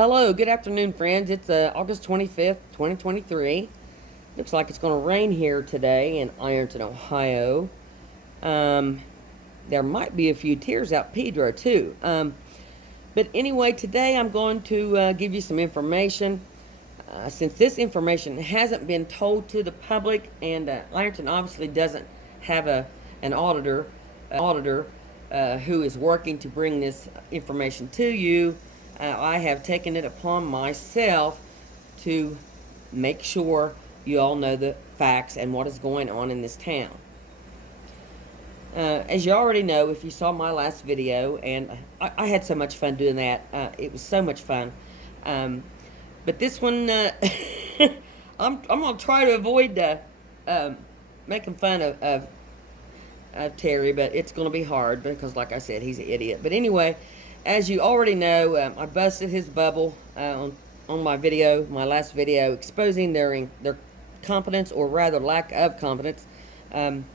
Hello, good afternoon, friends. It's August 25th, 2023. Looks like it's going to rain here today in Ironton, Ohio. There might be a few tears out Pedro, too. But anyway, today I'm going to give you some information. Since this information hasn't been told to the public, and Ironton obviously doesn't have an auditor who is working to bring this information to you, I have taken it upon myself to make sure you all know the facts and what is going on in this town. As you already know, if you saw my last video, and I had so much fun doing that, it was so much fun. But this one, I'm going to try to avoid making fun of Terry, but it's going to be hard because, like I said, he's an idiot. But anyway, as you already know, I busted his bubble on my video, my last video, exposing their competence, or rather lack of competence. And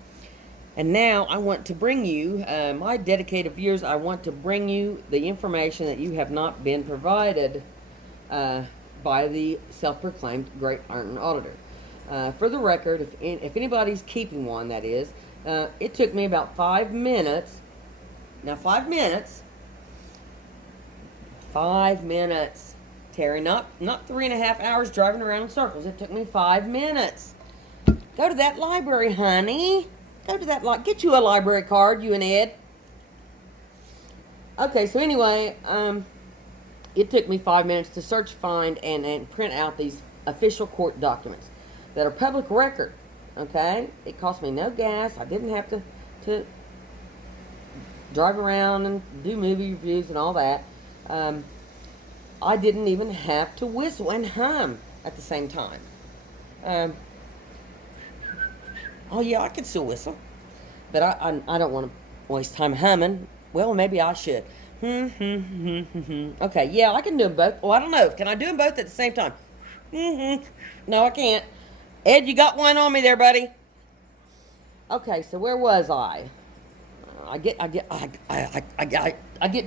now I want to bring you, my dedicated viewers, I want to bring you the information that you have not been provided by the self-proclaimed Great Ironton Auditor. For the record, if anybody's keeping one, that is, it took me about 5 minutes. Now, 5 minutes, Terry, not 3.5 hours driving around in circles. It took me 5 minutes. Go to that library, honey. Go to that get you a library card, you and Ed. Okay, so anyway, it took me 5 minutes to search, find, and print out these official court documents that are public record. Okay, it cost me no gas. I didn't have to drive around and do movie reviews and all that. I didn't even have to whistle and hum at the same time. Oh yeah, I can still whistle, but I don't want to waste time humming. Well, maybe I should. Okay, yeah, I can do them both. Well, I don't know. Can I do them both at the same time? No, I can't. Ed, you got one on me there, buddy. Okay, so where was I? I get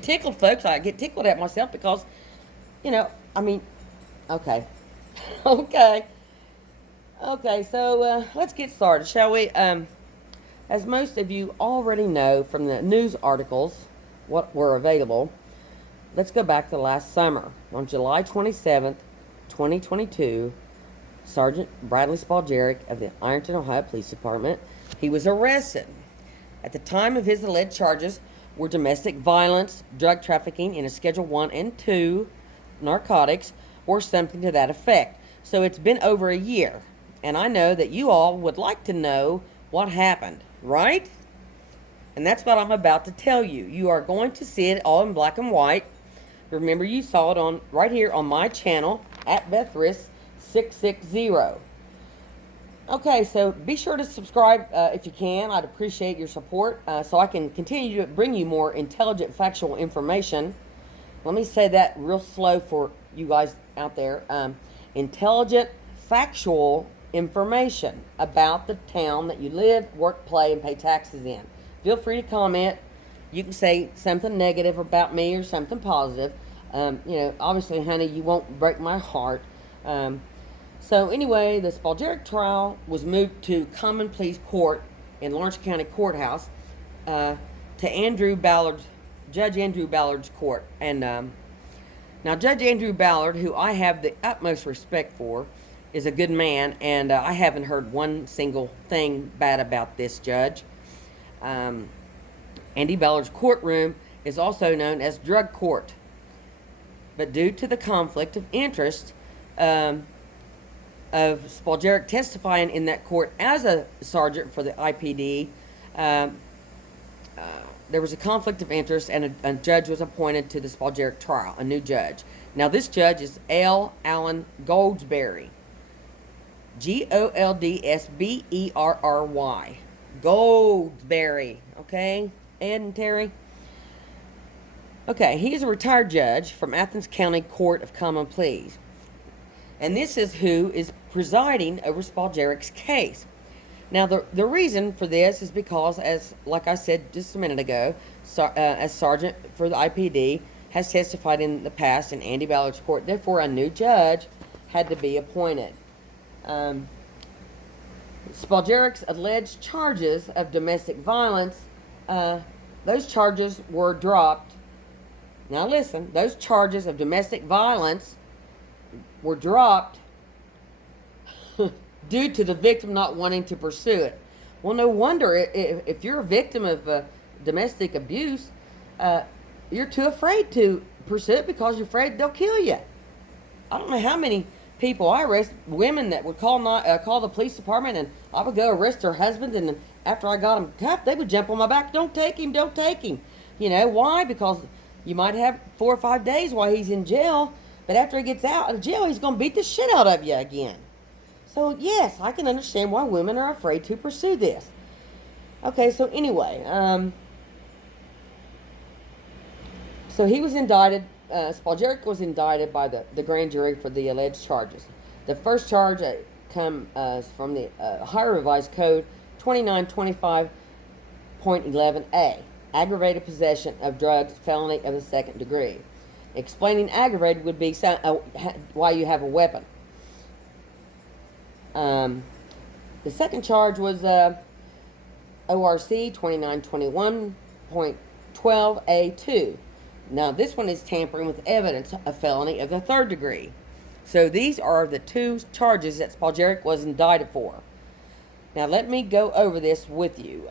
tickled, folks. I get tickled at myself because, okay. Okay, so let's get started, shall we? As most of you already know from the news articles what were available, let's go back to last summer. On July 27th, 2022, Sergeant Bradley Spoljaric of the Ironton, Ohio Police Department, he was arrested. At the time of his alleged charges were domestic violence, drug trafficking in a Schedule 1 and 2, narcotics, or something to that effect. So it's been over a year, and I know that you all would like to know what happened, right? And that's what I'm about to tell you. You are going to see it all in black and white. Remember, you saw it right here on my channel at Bethris660. Okay, so be sure to subscribe if you can. I'd appreciate your support so I can continue to bring you more intelligent, factual information. Let me say that real slow for you guys out there. Intelligent, factual information about the town that you live, work, play, and pay taxes in. Feel free to comment. You can say something negative about me or something positive. Obviously, honey, you won't break my heart. So anyway, the Spoljaric trial was moved to Common Pleas Court in Lawrence County Courthouse to Judge Andrew Ballard's court. And now Judge Andrew Ballard, who I have the utmost respect for, is a good man, and I haven't heard one single thing bad about this judge. Andy Ballard's courtroom is also known as drug court. But due to the conflict of interest of Spoljaric testifying in that court as a sergeant for the IPD, there was a conflict of interest, and a judge was appointed to the Spoljaric trial, a new judge. Now, this judge is L. Allen Goldsberry. Goldsberry. Goldsberry. Okay, Ed and Terry? Okay, he is a retired judge from Athens County Court of Common Pleas. And this is who is presiding over Spoljaric's case. Now, the reason for this is because, like I said just a minute ago, as sergeant for the IPD, has testified in the past in Andy Ballard's court. Therefore, a new judge had to be appointed. Spoljaric's alleged charges of domestic violence, those charges were dropped. Now listen, those charges of domestic violence were dropped due to the victim not wanting to pursue it. Well, no wonder if you're a victim of domestic abuse, you're too afraid to pursue it because you're afraid they'll kill you. I don't know how many people I arrest, women that would call the police department, and I would go arrest their husbands, and then after I got them cuffed, they would jump on my back. Don't take him, don't take him. You know why? Because you might have 4 or 5 days while he's in jail, but after he gets out of jail, he's going to beat the shit out of you again. So yes, I can understand why women are afraid to pursue this. Okay, so anyway, so he was indicted. Spoljaric was indicted by the grand jury for the alleged charges. The first charge come from the Ohio Revised Code 2925.11a, aggravated possession of drugs, felony of the second degree. Explaining aggravated would be why you have a weapon. The second charge was ORC 2921.12a2. Now, this one is tampering with evidence, a felony of the third degree. So these are the two charges that Spoljaric was indicted for. Now, let me go over this with you.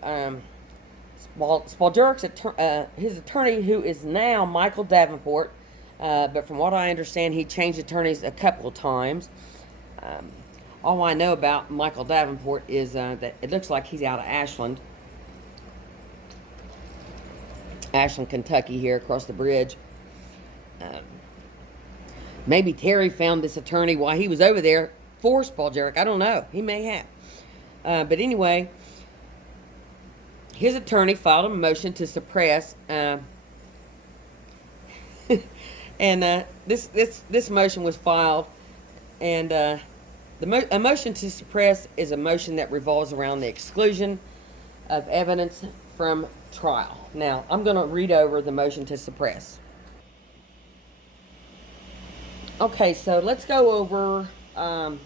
Spoljaric's his attorney, who is now Michael Davenport, but from what I understand, he changed attorneys a couple of times. All I know about Michael Davenport is that it looks like he's out of Ashland, Kentucky, here across the bridge. Maybe Terry found this attorney while he was over there for Spoljaric. I don't know. He may have. But anyway, his attorney filed a motion to suppress, and this motion was filed, and a motion to suppress is a motion that revolves around the exclusion of evidence from trial. Now, I'm going to read over the motion to suppress. Okay, so let's go over, now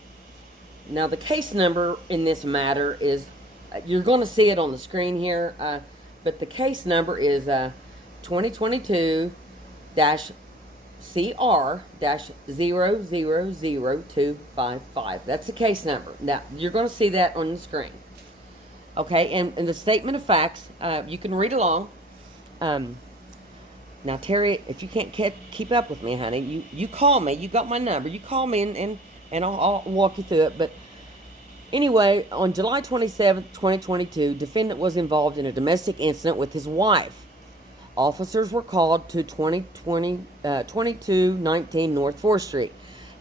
the case number in this matter is, you're going to see it on the screen here, but the case number is 2022-CR-000255. That's the case number. Now, you're going to see that on the screen. Okay, and the statement of facts, you can read along. Now, Terry, if you can't keep up with me, honey, you call me. You got my number. You call me, and I'll walk you through it. But anyway, on July 27th, 2022, defendant was involved in a domestic incident with his wife. Officers were called to 2219 North 4th Street.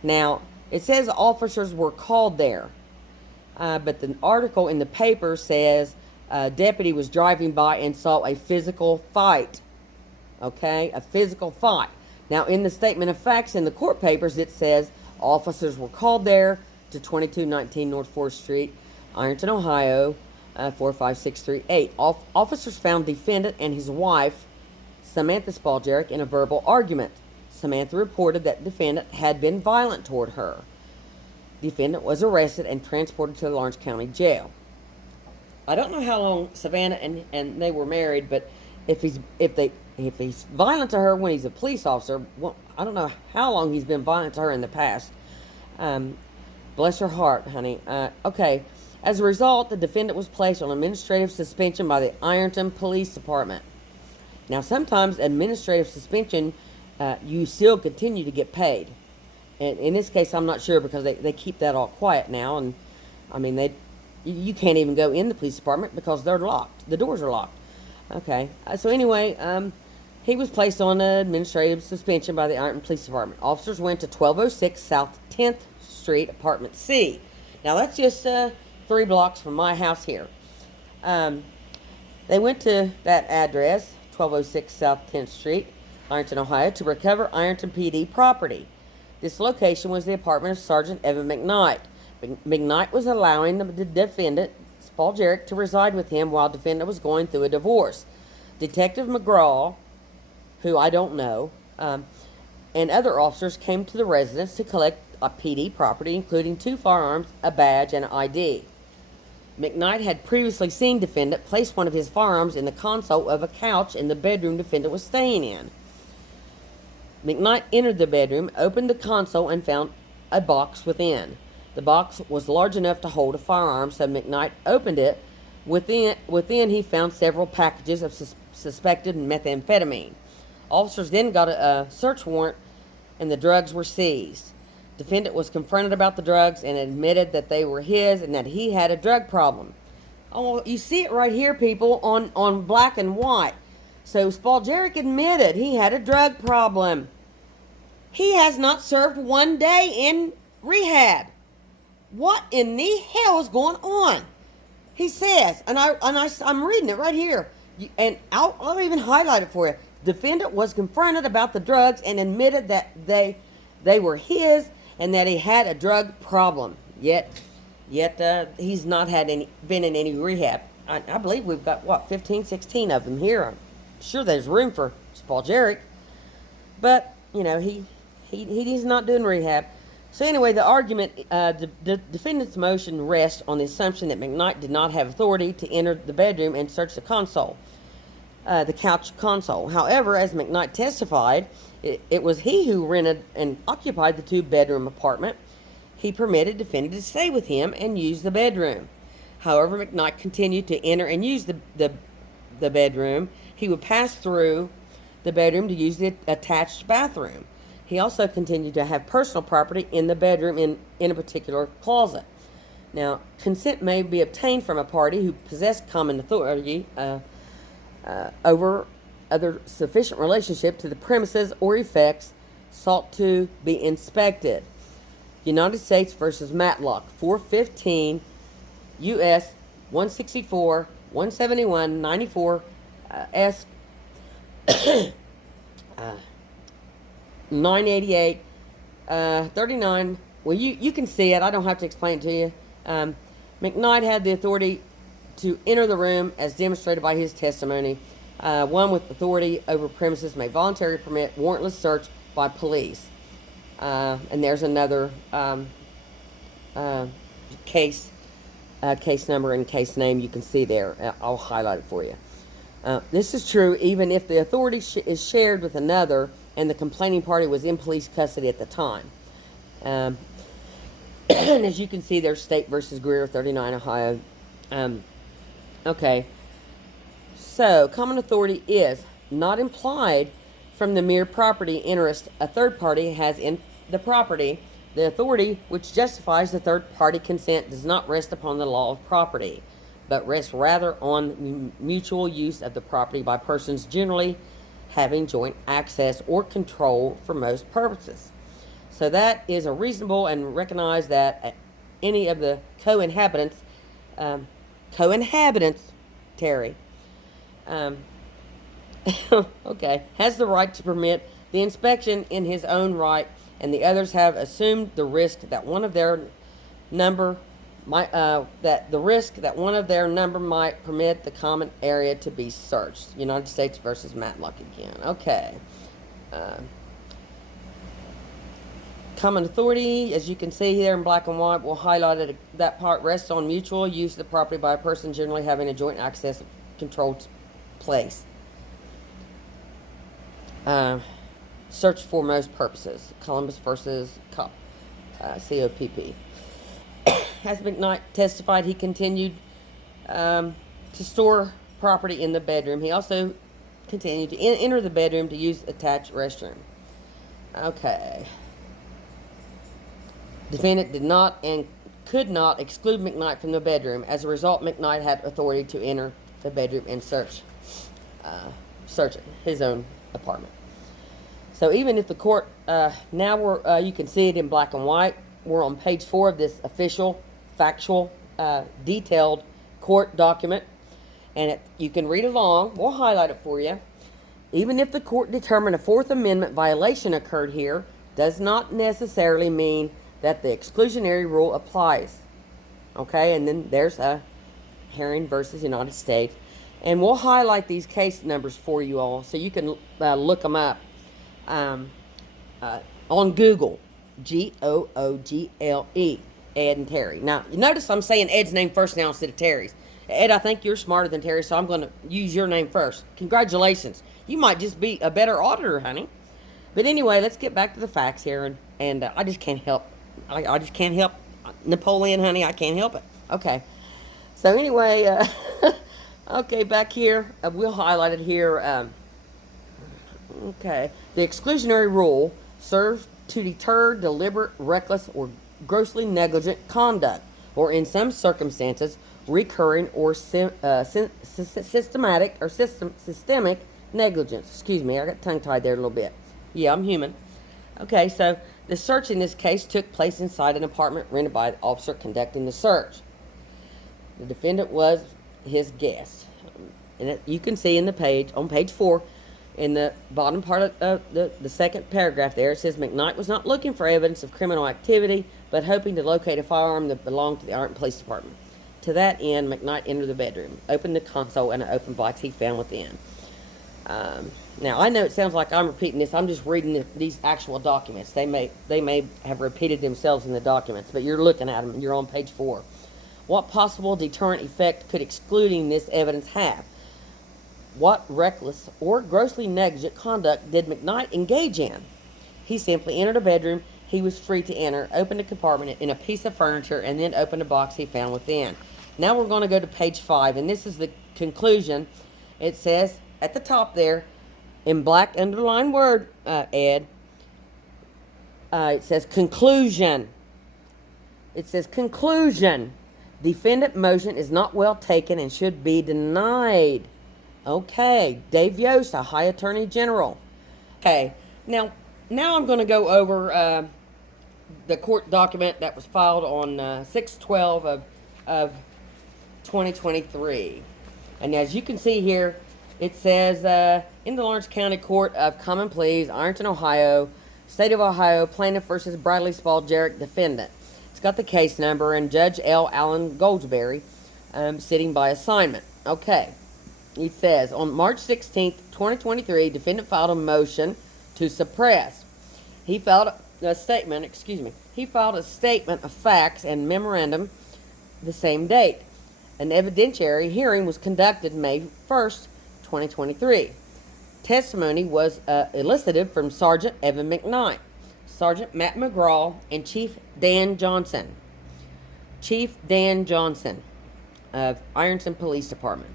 Now, it says officers were called there. But the article in the paper says a deputy was driving by and saw a physical fight. Okay, a physical fight. Now, in the statement of facts in the court papers, it says officers were called there to 2219 North 4th Street, Ironton, Ohio, 45638. Officers found defendant and his wife, Samantha Spoljaric, in a verbal argument. Samantha reported that defendant had been violent toward her. Defendant was arrested and transported to the Lawrence County Jail. I don't know how long Savannah and they were married, but if he's violent to her when he's a police officer, well, I don't know how long he's been violent to her in the past. Bless her heart, honey. Okay. As a result, the defendant was placed on administrative suspension by the Ironton Police Dept. Now, sometimes administrative suspension, you still continue to get paid. And in this case, I'm not sure because they keep that all quiet now. And, I mean, you can't even go in the police department because they're locked. The doors are locked. Okay. So anyway, he was placed on administrative suspension by the Ironton Police Department. Officers went to 1206 South 10th Street, Apartment C. Now, that's just 3 blocks from my house here. They went to that address, 1206 South 10th Street, Ironton, Ohio, to recover Ironton PD property. This location was the apartment of Sergeant Evan McKnight. McKnight was allowing the defendant, Spoljaric, to reside with him while defendant was going through a divorce. Detective McGraw, who I don't know, and other officers came to the residence to collect a PD property, including 2 firearms, a badge, and an ID. McKnight had previously seen defendant place one of his firearms in the console of a couch in the bedroom defendant was staying in. McKnight entered the bedroom, opened the console, and found a box within. The box was large enough to hold a firearm, so McKnight opened it. Within he found several packages of suspected methamphetamine. Officers then got a search warrant, and the drugs were seized. Defendant was confronted about the drugs and admitted that they were his and that he had a drug problem. Oh, you see it right here, people, on black and white. So Spoljaric admitted he had a drug problem. He has not served 1 day in rehab. What in the hell is going on? He says, and I'm reading it right here, and I'll even highlight it for you. Defendant was confronted about the drugs and admitted that they were his and that he had a drug problem. Yet he's not been in any rehab. I believe we've got 15, 16 of them here. I'm sure there's room for Spoljaric, but he's not doing rehab. So anyway, the argument, the defendant's motion rests on the assumption that McKnight did not have authority to enter the bedroom and search the console, the couch console. However, as McKnight testified, it was he who rented and occupied the 2-bedroom apartment. He permitted defendant to stay with him and use the bedroom. However, McKnight continued to enter and use the bedroom. He would pass through the bedroom to use the attached bathroom. He also continued to have personal property in the bedroom in a particular closet. Now, consent may be obtained from a party who possessed common authority over other sufficient relationship to the premises or effects sought to be inspected. United States versus Matlock, 415 U.S. 164 171 94 S 988 39. Well, you can see it. I don't have to explain it to you. McKnight had the authority to enter the room as demonstrated by his testimony. One with authority over premises may voluntarily permit warrantless search by police. And there's another case number and case name you can see there. I'll highlight it for you. This is true even if the authority is shared with another and the complaining party was in police custody at the time. And as you can see, there's State versus Greer, 39, Ohio. Okay. So, common authority is not implied from the mere property interest a third party has in the property. The authority which justifies the third party consent does not rest upon the law of property, but rests rather on mutual use of the property by persons generally having joint access or control for most purposes. So that is a reasonable and recognize that any of the co-inhabitants, Terry, okay, has the right to permit the inspection in his own right, and the others have assumed the risk that one of their number might permit the common area to be searched. United States versus Matlock again. Okay. Common authority, as you can see here in black and white, we'll highlight it. That part rests on mutual use of the property by a person generally having a joint access controlled place. Search for most purposes. Columbus versus COPP. As McKnight testified, he continued to store property in the bedroom. He also continued to enter the bedroom to use the attached restroom. Okay. Defendant did not and could not exclude McKnight from the bedroom. As a result, McKnight had authority to enter the bedroom and search his own apartment. So even if the court, now you can see it in black and white. We're on page 4 of this official, factual, detailed court document. And you can read along. We'll highlight it for you. Even if the court determined a Fourth Amendment violation occurred here, does not necessarily mean that the exclusionary rule applies. Okay, and then there's Herring versus United States. And we'll highlight these case numbers for you all so you can look them up. um, on Google. Google, Ed and Terry. Now, you notice I'm saying Ed's name first now instead of Terry's. Ed, I think you're smarter than Terry, so I'm going to use your name first. Congratulations. You might just be a better auditor, honey. But anyway, let's get back to the facts here, and I just can't help. I just can't help Napoleon, honey. I can't help it. Okay. So anyway, okay, back here, we'll highlight it here. Okay. The exclusionary rule serves to deter deliberate, reckless, or grossly negligent conduct, or in some circumstances, recurring or systemic negligence. Excuse me, I got tongue-tied there a little bit. Yeah, I'm human. Okay, so the search in this case took place inside an apartment rented by the officer conducting the search. The defendant was his guest. And you can see in the page, on page 4, in the bottom part of the second paragraph there, it says McKnight was not looking for evidence of criminal activity, but hoping to locate a firearm that belonged to the Ironton Police Department. To that end, McKnight entered the bedroom, opened the console, and an open box he found within. Now, I know it sounds like I'm repeating this. I'm just reading these actual documents. They may have repeated themselves in the documents, but you're looking at them, and you're on page 4. What possible deterrent effect could excluding this evidence have? What reckless or grossly negligent conduct did McKnight engage in? He simply entered a bedroom he was free to enter, opened a compartment in a piece of furniture, and then opened a box he found within. Now we're going to go to page 5, and this is the conclusion. It says at the top there, in black underlined word, Ed, it says conclusion. It says conclusion. Defendant motion is not well taken and should be denied. Okay, Dave Yost, a High Attorney General. Okay, now I'm going to go over the court document that was filed on 6/12 of 2023. And as you can see here, it says, in the Lawrence County Court of Common Pleas, Ironton, Ohio, State of Ohio, plaintiff versus Bradley Spoljaric, defendant. It's got the case number and Judge L. Allen Goldsberry sitting by assignment. Okay. It says, on March 16th, 2023, defendant filed a motion to suppress. He filed a statement of facts and memorandum the same date. An evidentiary hearing was conducted May 1st, 2023. Testimony was elicited from Sergeant Evan McKnight, Sergeant Matt McGraw, and Chief Dan Johnson. Chief Dan Johnson of Ironton Police Department.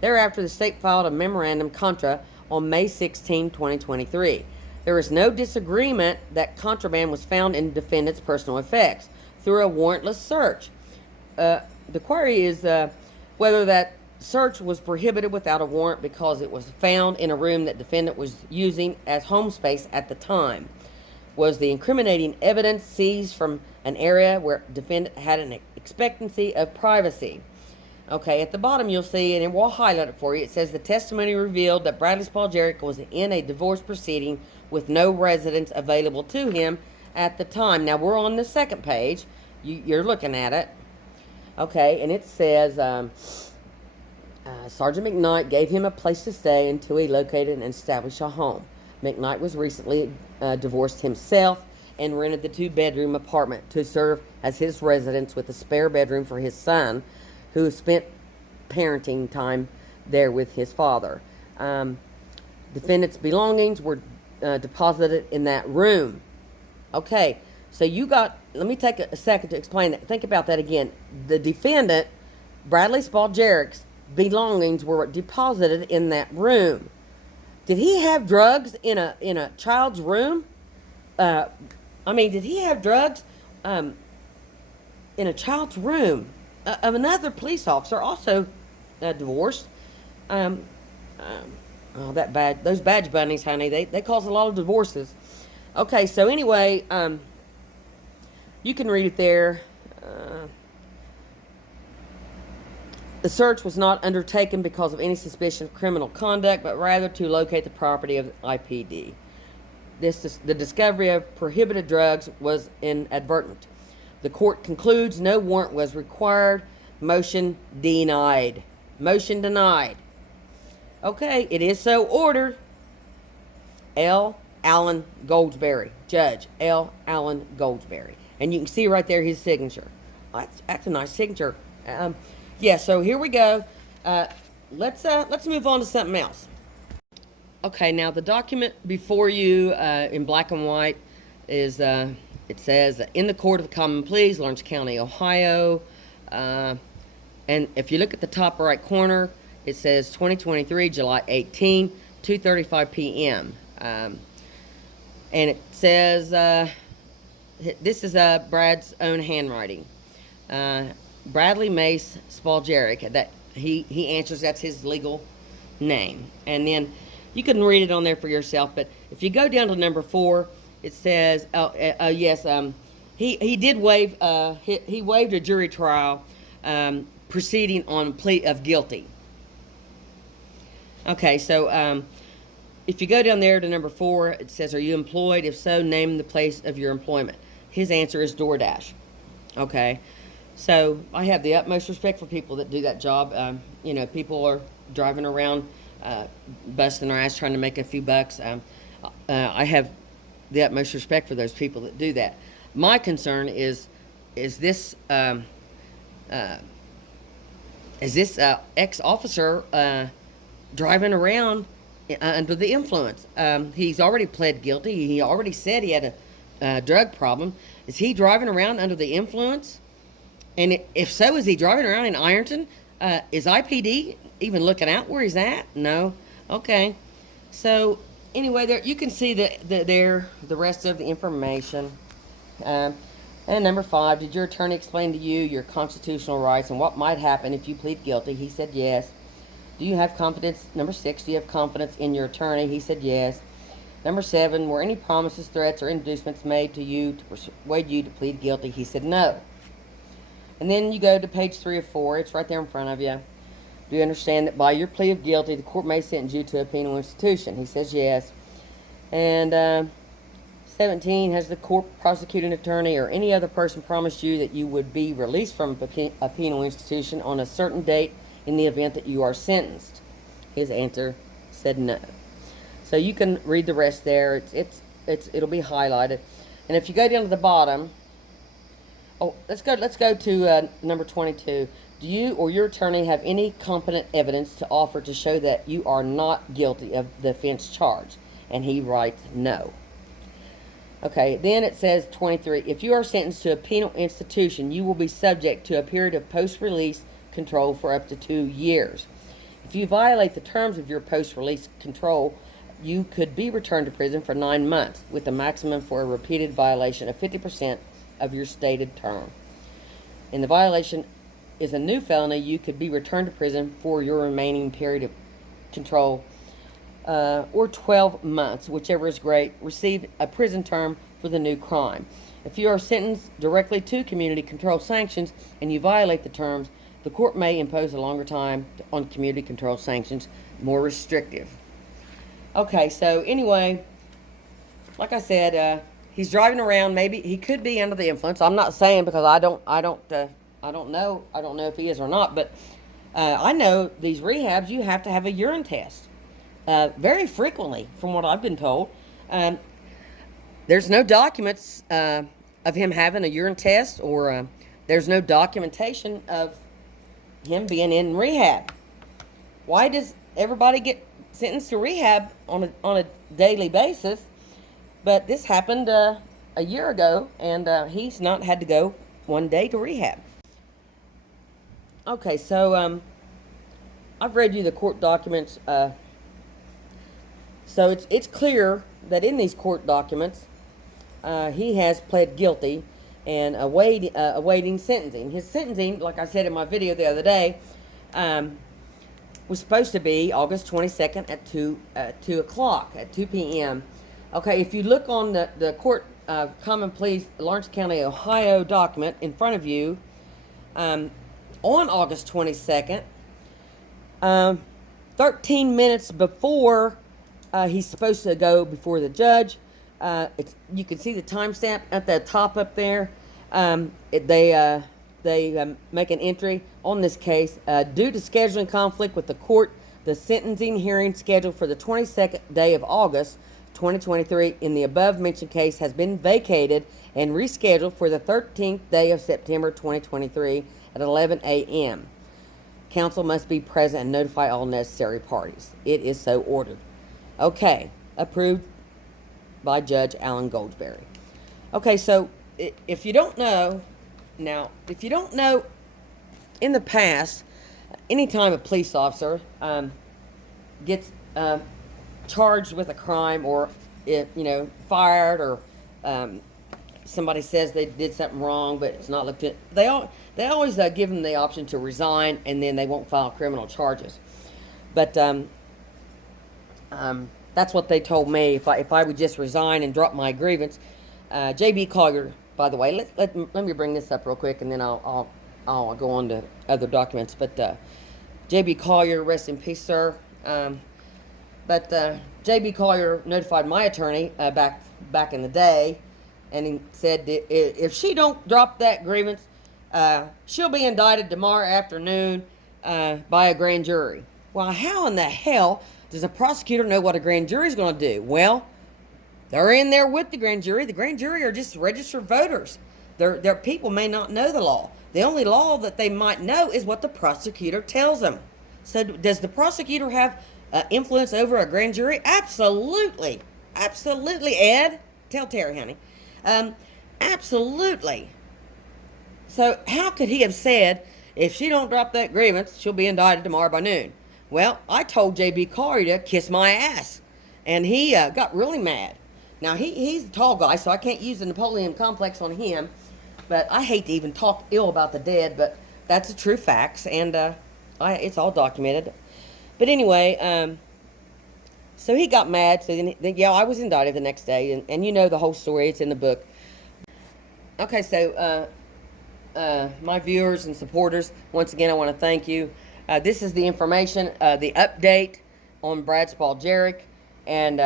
Thereafter, the state filed a memorandum contra on May 16, 2023. There is no disagreement that contraband was found in the defendant's personal effects through a warrantless search. The query is whether that search was prohibited without a warrant because it was found in a room that defendant was using as home space at the time. Was the incriminating evidence seized from an area where defendant had an expectancy of privacy? Okay, at the bottom you'll see, and we'll highlight it for you, it says the testimony revealed that Bradley Spoljaric was in a divorce proceeding with no residence available to him at the time. Now we're on the second page. You're looking at it. Okay, and it says Sergeant McKnight gave him a place to stay until he located and established a home. McKnight was recently divorced himself and rented the 2-bedroom apartment to serve as his residence with a spare bedroom for his son, who spent parenting time there with his father. Defendant's belongings were deposited in that room. Okay, so let me take a second to explain that. Think about that again. The defendant, Bradley Spoljaric's belongings were deposited in that room. Did he have drugs in a child's room? Did he have drugs in a child's room? Of another police officer, also divorced. Those badge bunnies, honey, they cause a lot of divorces. Okay, so anyway, you can read it there. The search was not undertaken because of any suspicion of criminal conduct, but rather to locate the property of the IPD. The discovery of prohibited drugs was inadvertent. The court concludes no warrant was required. Motion denied. Motion denied. Okay, it is so ordered. L. Allen Goldsberry. Judge L. Allen Goldsberry. And you can see right there his signature. That's a nice signature. Yeah, so here we go. Let's move on to something else. Okay, now the document before you in black and white is, it says, in the Court of Common Pleas, Lawrence County, Ohio. And if you look at the top right corner, it says 2023, July 18, 2:35 p.m. And it says, this is Brad's own handwriting. Bradley Mace Spoljaric. That he answers that's his legal name. And then you can read it on there for yourself. But if you go down to number 4, it says, yes, he did waive, he waived a jury trial proceeding on plea of guilty. Okay, so if you go down there to number 4, it says, are you employed? If so, name the place of your employment. His answer is DoorDash. Okay, so I have the utmost respect for people that do that job. You know, people are driving around busting their ass trying to make a few bucks. I have the utmost respect for those people that do that. My concern is this ex-officer driving around under the influence. He's already pled guilty. He already said he had a drug problem. Is he driving around under the influence? And if so, is he driving around in Ironton? Is IPD even looking out where he's at? No. Okay. So anyway, there you can see the rest of the information. And number 5, did your attorney explain to you your constitutional rights and what might happen if you plead guilty? He said yes. Do you have confidence? Number 6, do you have confidence in your attorney? He said yes. Number 7, were any promises, threats, or inducements made to you to persuade you to plead guilty? He said no. And then you go to page 3 of 4. It's right there in front of you. Do you understand that by your plea of guilty, the court may sentence you to a penal institution? He says yes. And 17, has the court, prosecuting attorney, or any other person promised you that you would be released from a penal institution on a certain date in the event that you are sentenced? His answer said no. So you can read the rest there. It'll be highlighted. And if you go down to the bottom, let's go to number 22. Do you or your attorney have any competent evidence to offer to show that you are not guilty of the offense charged? And he writes no. Okay, then it says 23. If you are sentenced to a penal institution, you will be subject to a period of post-release control for up to 2 years. If you violate the terms of your post-release control, you could be returned to prison for 9 months, with a maximum for a repeated violation of 50% of your stated term. And the violation is a new felony, you could be returned to prison for your remaining period of control, or 12 months, whichever is great. Receive a prison term for the new crime. If you are sentenced directly to community control sanctions and you violate the terms, the court may impose a longer time on community control sanctions, more restrictive. Okay, so anyway, like I said, he's driving around. Maybe he could be under the influence. I'm not saying, because I don't know if he is or not. But I know these rehabs, you have to have a urine test very frequently, from what I've been told. There's no documents of him having a urine test, or there's no documentation of him being in rehab. Why does everybody get sentenced to rehab on a daily basis? But this happened a year ago, and he's not had to go one day to rehab. Okay, so I've read you the court documents. So it's clear that in these court documents, he has pled guilty and awaiting sentencing. His sentencing, like I said in my video the other day, was supposed to be August 22nd at 2 o'clock, at 2 p.m. Okay, if you look on the Court Common Pleas, Lawrence County, Ohio document in front of you, on August 22nd, 13 minutes before he's supposed to go before the judge, you can see the timestamp at the top up there. They make an entry on this case. Due to scheduling conflict with the court, the sentencing hearing scheduled for the 22nd day of August 2023 in the above-mentioned case has been vacated and rescheduled for the 13th day of September 2023 at 11 a.m. Counsel must be present and notify all necessary parties. It is so ordered. Okay, approved by Judge Alan Goldsberry. Okay, so if you don't know, in the past, anytime a police officer gets charged with a crime, or fired, or somebody says they did something wrong but it's not looked at, they always give them the option to resign, and then they won't file criminal charges. But that's what they told me, if I would just resign and drop my grievance. J.B. Collier, by the way, let me bring this up real quick, and then I'll go on to other documents. But J.B. Collier, rest in peace, sir. But J.B. Collier notified my attorney back in the day, and he said if she don't drop that grievance, she'll be indicted tomorrow afternoon by a grand jury. Well, how in the hell does a prosecutor know what a grand jury is going to do? Well, they're in there with the grand jury. The grand jury are just registered voters. Their people may not know the law. The only law that they might know is what the prosecutor tells them. So does the prosecutor have influence over a grand jury? Absolutely. Absolutely, Ed. Tell Terry, honey. Absolutely. So how could he have said, if she don't drop that grievance, she'll be indicted tomorrow by noon? Well, I told J.B. Collier to kiss my ass, and he got really mad. Now, he's a tall guy, so I can't use the Napoleon complex on him, but I hate to even talk ill about the dead, but that's the true facts, and it's all documented. But anyway, so he got mad, so then I was indicted the next day, and you know the whole story, it's in the book. Okay, so my viewers and supporters, once again, I want to thank you. This is the information, the update on Brad Spoljaric, and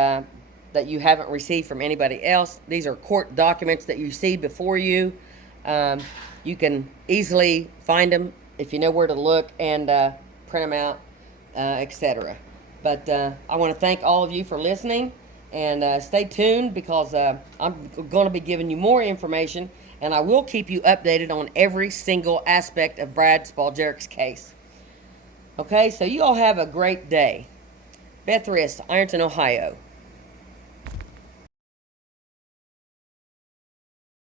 that you haven't received from anybody else. These are court documents that you see before you. You can easily find them if you know where to look, and print them out, etc. But I want to thank all of you for listening, and stay tuned, because I'm going to be giving you more information, and I will keep you updated on every single aspect of Brad Spoljaric's case. Okay, so you all have a great day. Beth Rist, Ironton, Ohio.